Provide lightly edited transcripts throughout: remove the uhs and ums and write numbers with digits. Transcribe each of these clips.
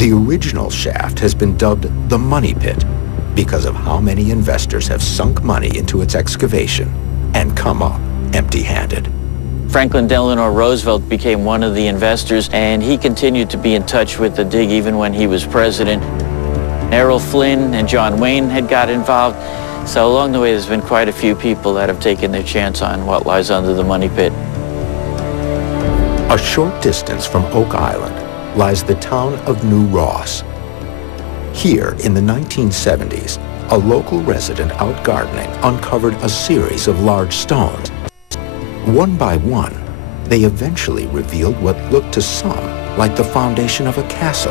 The original shaft has been dubbed the Money Pit because of how many investors have sunk money into its excavation and come up empty-handed. Franklin Delano Roosevelt became one of the investors, and he continued to be in touch with the dig even when he was president. Errol Flynn and John Wayne had got involved. So along the way, there's been quite a few people that have taken their chance on what lies under the Money Pit. A short distance from Oak Island lies the town of New Ross. Here, in the 1970s, a local resident out gardening uncovered a series of large stones. One by one, they eventually revealed what looked to some like the foundation of a castle.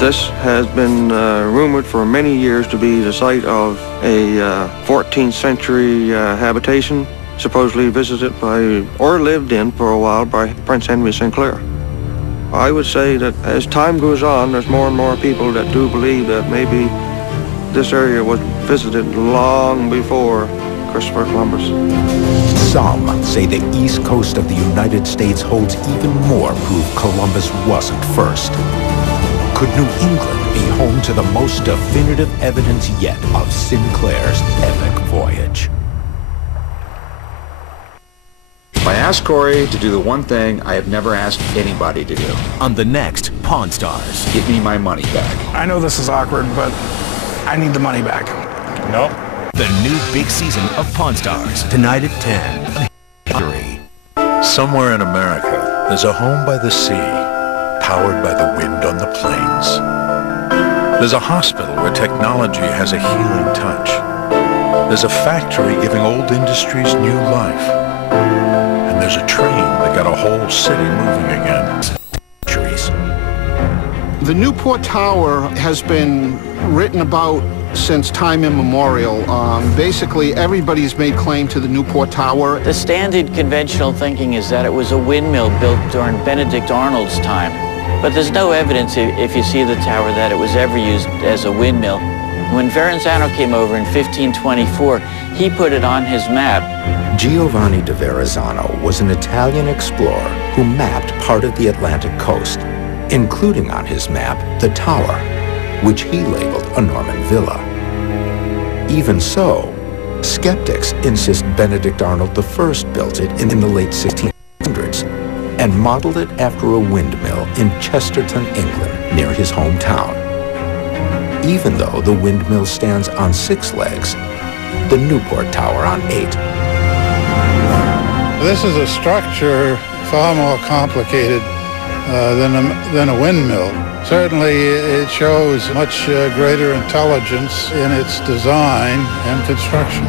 This has been rumored for many years to be the site of a 14th century habitation, supposedly visited by, or lived in for a while, by Prince Henry Sinclair. I would say that as time goes on, there's more and more people that do believe that maybe this area was visited long before Christopher Columbus. Some say the east coast of the United States holds even more proof Columbus wasn't first. Could New England be home to the most definitive evidence yet of Sinclair's epic voyage? I asked Corey to do the one thing I have never asked anybody to do. On the next Pawn Stars. Give me my money back. I know this is awkward, but I need the money back. No. The new big season of Pawn Stars. Tonight at 10. Somewhere in America, there's a home by the sea, powered by the wind on the plains. There's a hospital where technology has a healing touch. There's a factory giving old industries new life. And there's a train that got a whole city moving again. The Newport Tower has been written about since time immemorial. Basically, everybody's made claim to the Newport Tower. The standard conventional thinking is that it was a windmill built during Benedict Arnold's time. But there's no evidence, if you see the tower, that it was ever used as a windmill. When Verrazzano came over in 1524, he put it on his map. Giovanni de Verrazzano was an Italian explorer who mapped part of the Atlantic coast, including on his map the tower, which he labeled a Norman villa. Even so, skeptics insist Benedict Arnold I built it in the late 1600s and modeled it after a windmill in Chesterton, England, near his hometown. Even though the windmill stands on 6 legs, the Newport Tower on 8. This is a structure far more complicated than a windmill. Certainly it shows much greater intelligence in its design and construction.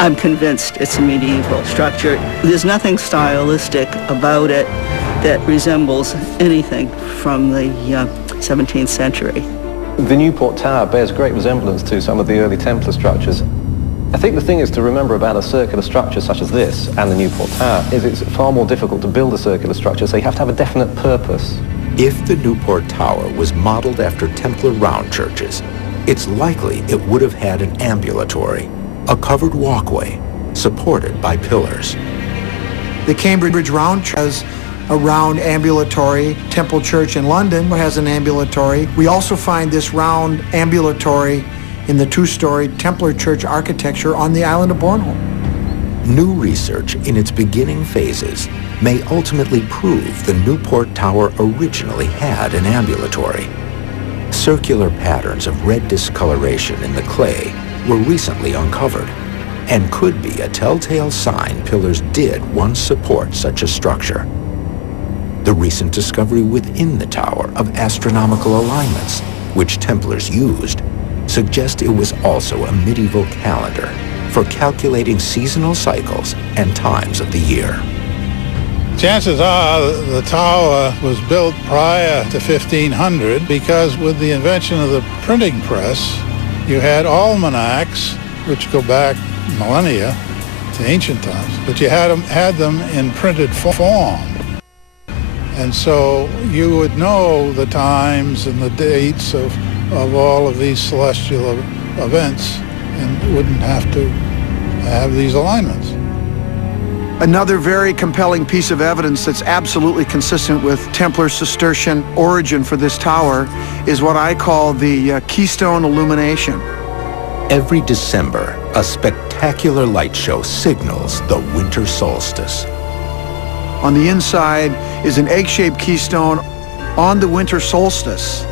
I'm convinced it's a medieval structure. There's nothing stylistic about it that resembles anything from the 17th century. The Newport Tower bears great resemblance to some of the early Templar structures. I think the thing is to remember about a circular structure such as this and the Newport Tower is it's far more difficult to build a circular structure, so you have to have a definite purpose. If the Newport Tower was modeled after Templar round churches, it's likely it would have had an ambulatory, a covered walkway, supported by pillars. The Cambridge Round Church has a round ambulatory. Temple Church in London has an ambulatory. We also find this round ambulatory in the 2-story Templar Church architecture on the island of Bornholm. New research in its beginning phases may ultimately prove the Newport Tower originally had an ambulatory. Circular patterns of red discoloration in the clay were recently uncovered and could be a telltale sign pillars did once support such a structure. The recent discovery within the tower of astronomical alignments, which Templars used, suggest it was also a medieval calendar for calculating seasonal cycles and times of the year. Chances are the tower was built prior to 1500 because with the invention of the printing press, you had almanacs, which go back millennia to ancient times, but you had them in printed form. And so you would know the times and the dates of all of these celestial events and wouldn't have to have these alignments. Another very compelling piece of evidence that's absolutely consistent with Templar Cistercian origin for this tower is what I call the keystone illumination. Every December, a spectacular light show signals the winter solstice. On the inside is an egg-shaped keystone on the winter solstice.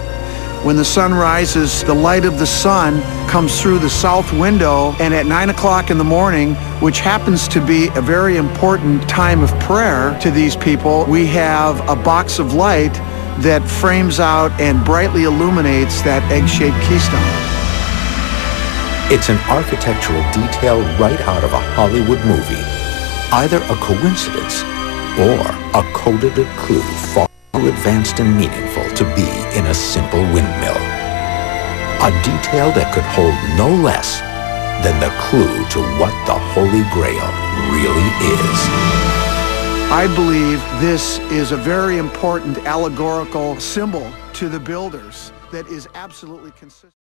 When the sun rises, the light of the sun comes through the south window, and at 9 o'clock in the morning, which happens to be a very important time of prayer to these people, we have a box of light that frames out and brightly illuminates that egg-shaped keystone. It's an architectural detail right out of a Hollywood movie, either a coincidence or a coded clue far too advanced and meaningful to be in a simple windmill. A detail that could hold no less than the clue to what the Holy Grail really is. I believe this is a very important allegorical symbol to the builders that is absolutely consistent.